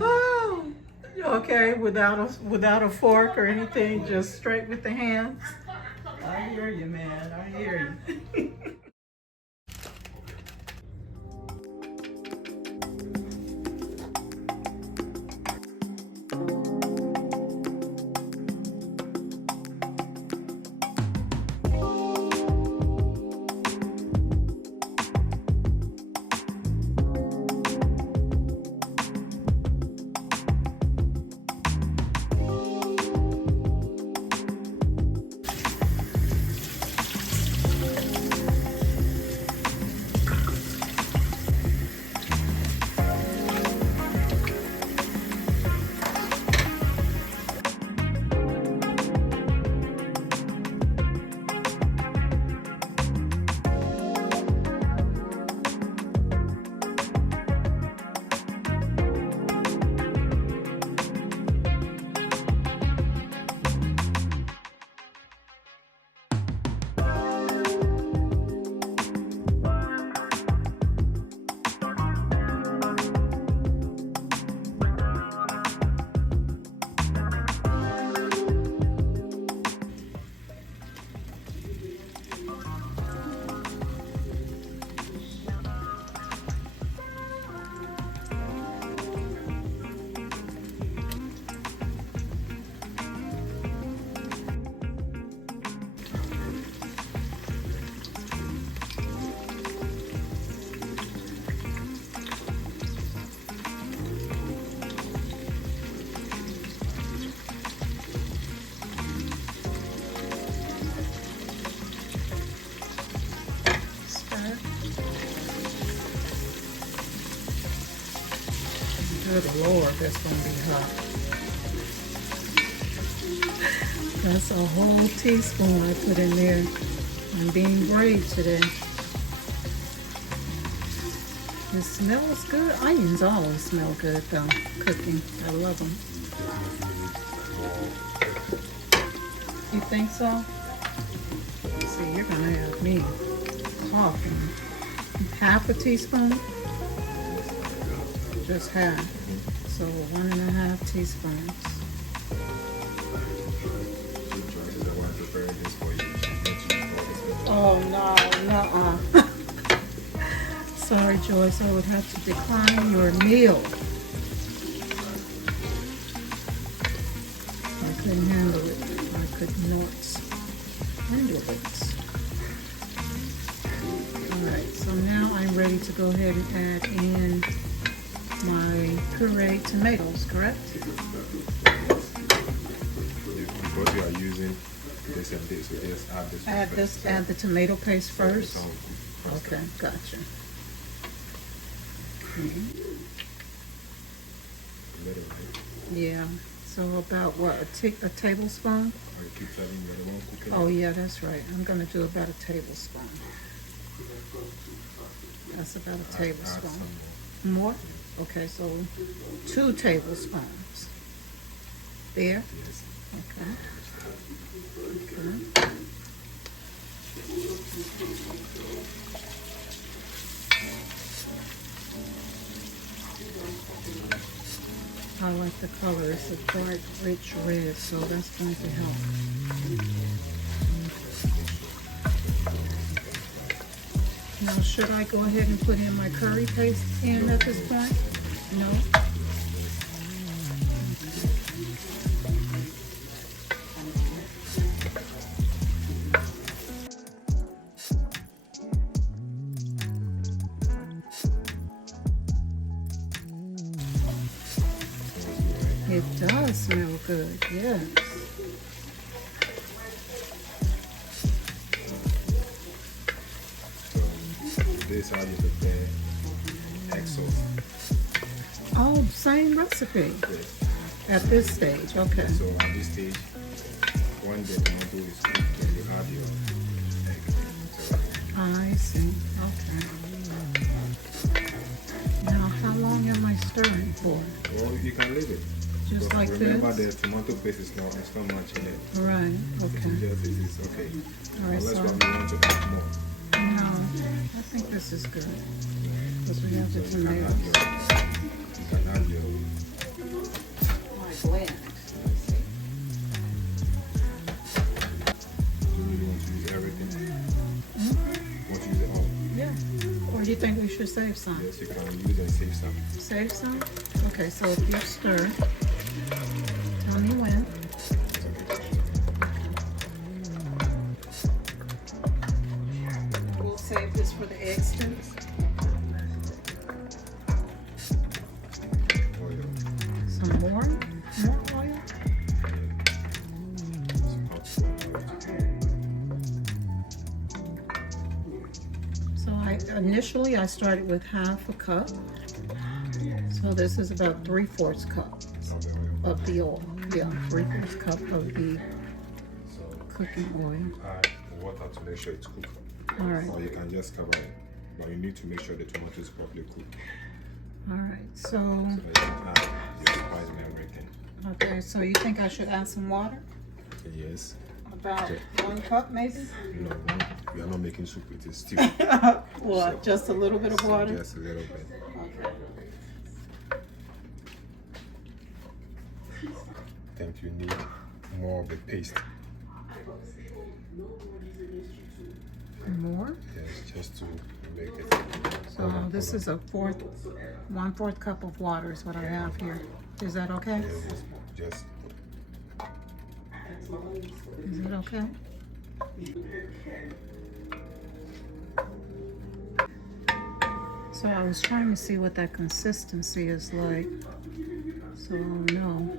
Oh, okay, without a fork or anything, just straight with the hands. I hear you, man. I hear you. Good Lord, that's gonna be hot. That's a whole teaspoon I put in there. I'm being brave today. It smells good. Onions always smell good though, cooking. I love them. You think so? See, you're gonna have me coughing. Half a teaspoon? Just half. So 1.5 teaspoons. Oh no, nuh-uh. Sorry, Joyce, I would have to decline your meal. I couldn't handle it. I could not handle it. Alright, so now I'm ready to go ahead and add in my pureed tomatoes, correct? Because we are using this and this, we just add this. Add the tomato paste first. Okay, gotcha. Yeah. So about what? A tablespoon? Oh yeah, that's right. I'm gonna do about a tablespoon. That's about a tablespoon. More? Okay, so 2 tablespoons. There? Yes. Okay. Okay. I like the color. It's a dark, rich red, so that's going to help. Now, should I go ahead and put in my curry paste in at this point? No? It does smell good, yes. This how you prepare egg sauce. Oh, same recipe. Yes. At this stage, okay. So at this stage, when the tomato is cooked, then you add your egg. So, I see. Okay. Now, how long am I stirring for? well, you can leave it. Just But like remember this? the tomato paste is not much in it. Right, okay. It's okay. All right, Unless so we want to add more. no, I think this is good because we have the So you can tomatoes. add should save some. Yes, you can use and save some. Save some? Okay, so if you stir, tell me when. We'll save this for the egg sticks. Oil. Some more oil. So initially I started with half a cup. So this is about 3/4 cup of the oil. Yeah, 3/4 cup of the cooking oil. Add water to make sure it's cooked. All right. Or you can just cover it. But you need to make sure the tomato is properly cooked. All right. So So that you can add your spice and everything. okay. So you think I should add some water? Yes. About 1 cup, maybe. No, we are not making soup, it is stew. Well, So- just a little bit of So water. just a little bit. Okay. Then you need more of the paste. More. Yes, just to make it. So this is a 1/4 cup of water is what I have here. Is that okay? Just Is it okay? So I was trying to see what that consistency is like. So I'll know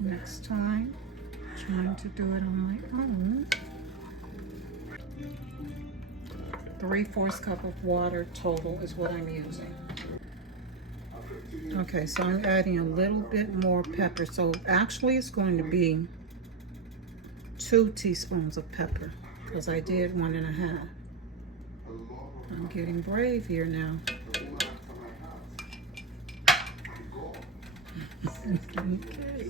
next time. Trying to do it on my own. 3/4 cup of water total is what I'm using. Okay, so I'm adding a little bit more pepper. So actually it's going to be 2 teaspoons of pepper because I did 1.5. I'm getting brave here now. Okay.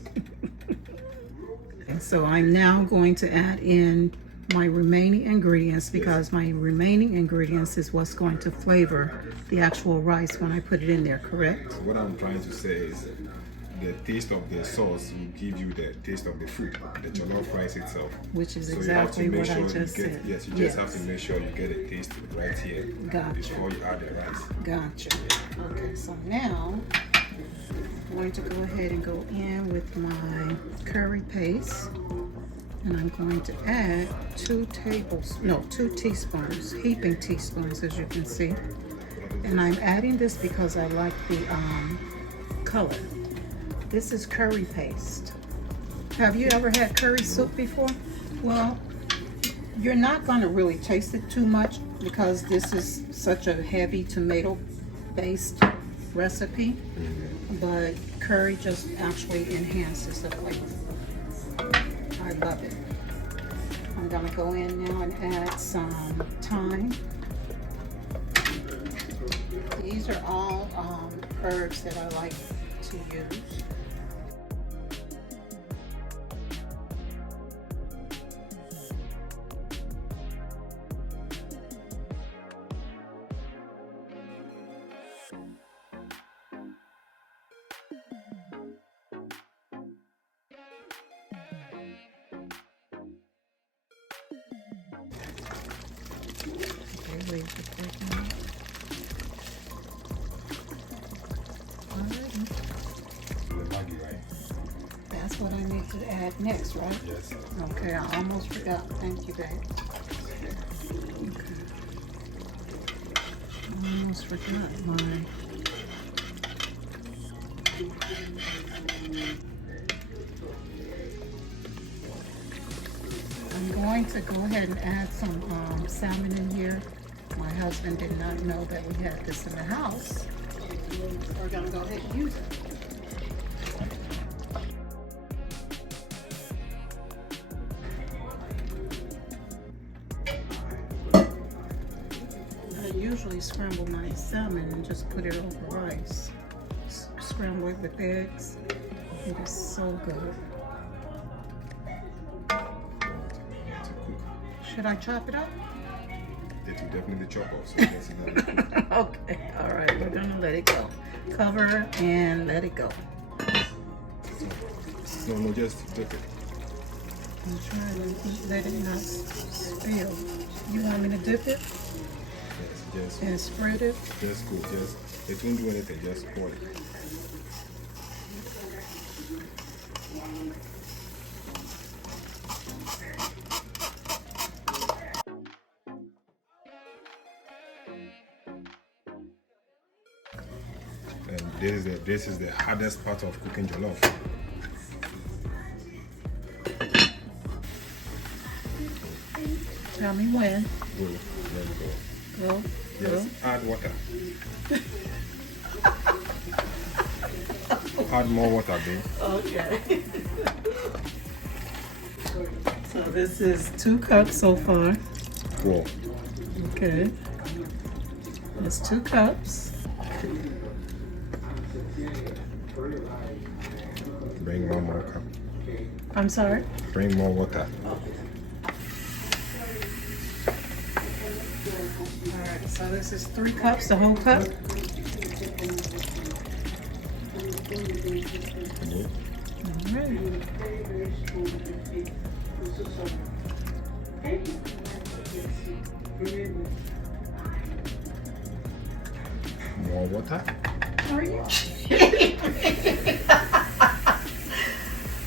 And so I'm now going to add in my remaining ingredients because my remaining ingredients is what's going to flavor the actual rice when I put it in there, correct? what I'm trying to say is the taste of the sauce will give you the taste of the food, the jollof rice itself. Which is So you have to exactly make what I sure just you get, said. yes, you just have to make sure you get a taste right here Gotcha. before you add the rice. Gotcha. Okay, so now I'm going to go ahead and go in with my curry paste. And I'm going to add 2 teaspoons, heaping teaspoons, as you can see. And I'm adding this because I like the color. This is curry paste. Have you ever had curry soup before? Well, you're not going to really taste it too much because this is such a heavy tomato-based recipe. But curry just actually enhances the flavor. I love it. I'm gonna go in now and add some thyme. These are all herbs that I like to use. Wait for cooking. Alrighty. The Maggi, right? That's what I need to add next, right? Yes. Okay, I almost forgot. Thank you, babe. Okay. Almost forgot my. I'm going to go ahead and add some salmon in here. My husband did not know that we had this in the house. We're gonna go ahead and use it. I usually scramble my salmon and just put it over rice. Scramble it with eggs. It is so good. Should I chop it up? It will definitely chop off, so that's enough. Okay, all right, we're gonna let it go. Cover and let it go. No, just dip it. I'm trying to let it not spill. You want me to dip it? Yes. Just and spread it. Just cool. Just it won't do anything. Just pour it. And this is the hardest part of cooking jollof. Tell me when. Go. Let it go. Go. Yes. Add water. Add more water, babe. Okay. So this is 2 cups so far. Wow. Okay. That's 2 cups. Bring one more cup. I'm sorry? Bring more water. Alright, so this is 3 cups, the whole cup. Okay. Alright. More water. Are you kidding me?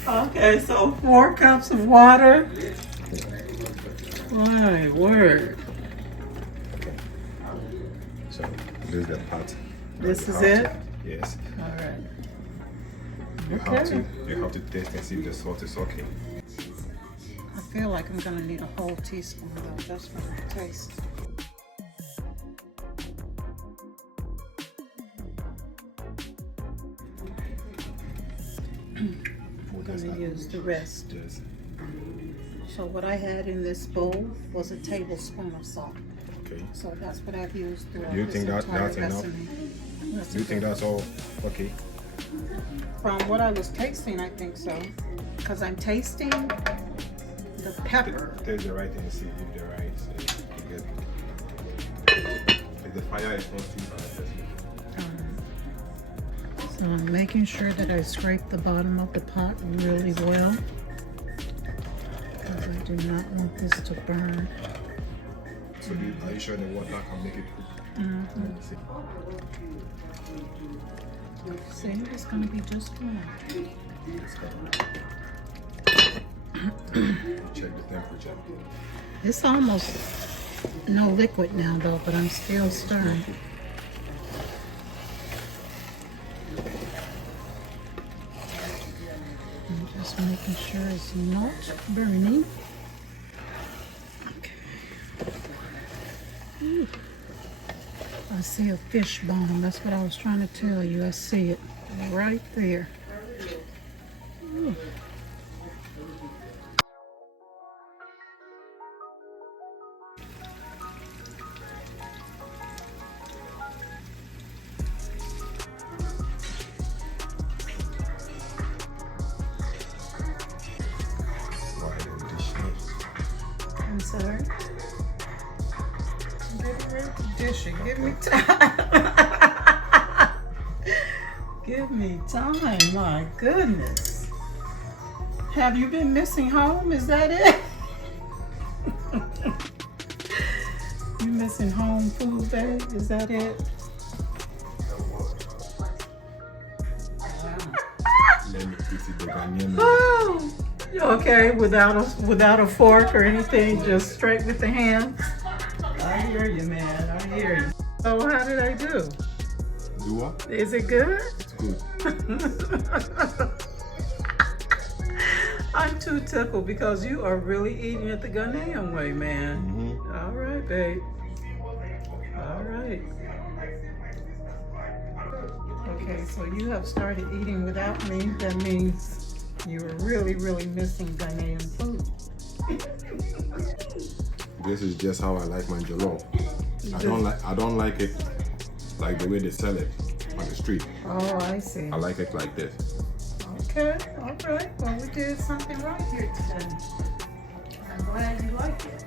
Okay, so 4 cups of water. My word. Okay. So this is the part. This You is have it? to- yes. Alright. You have to taste and see if the salt is okay. I feel like I'm gonna need a whole teaspoon though, just for the taste. I'm gonna use the rest. Yes. So what I had in this bowl was a tablespoon of salt. Okay. So that's what I've used throughout Do you this think entire that's enough? recipe. Do you think that's all okay? From what I was tasting, I think so. Because I'm tasting the pepper. Taste the right and see if the rice is good. If the fire is not too bad, that's it. So I'm making sure that I scrape the bottom of the pot really well. Because I do not want this to burn. So are you sure the water can make it cook? Mm-hmm. See. See, it's going to be just fine. It's check the temperature. It's almost no liquid now though, but I'm still stirring. I'm just making sure it's not burning. Okay. Ooh. I see a fish bone. That's what I was trying to tell you. I see it right there. Ooh. I'm sorry. Get ready to dish it. Give me time. Give me time. My goodness. Have you been missing home? Is that it? You missing home food, babe? Is that it? Let me eat it the Ghanaian way. Oh, okay, without a fork or anything, just straight with the hands. I hear you, man. I hear you. So how did I do? Do what? Is it good? It's good. I'm too tickled because you are really eating it the Ghanaian way, man. Mm-hmm. All right, babe. All right. Okay, so you have started eating without me. That means you are really, really missing Ghanaian food. This is just how I like my jollof. I don't like it like the way they sell it on the street. Oh, I see. I like it like this. Okay, all right. Well, we did something right here today. I'm glad you like it.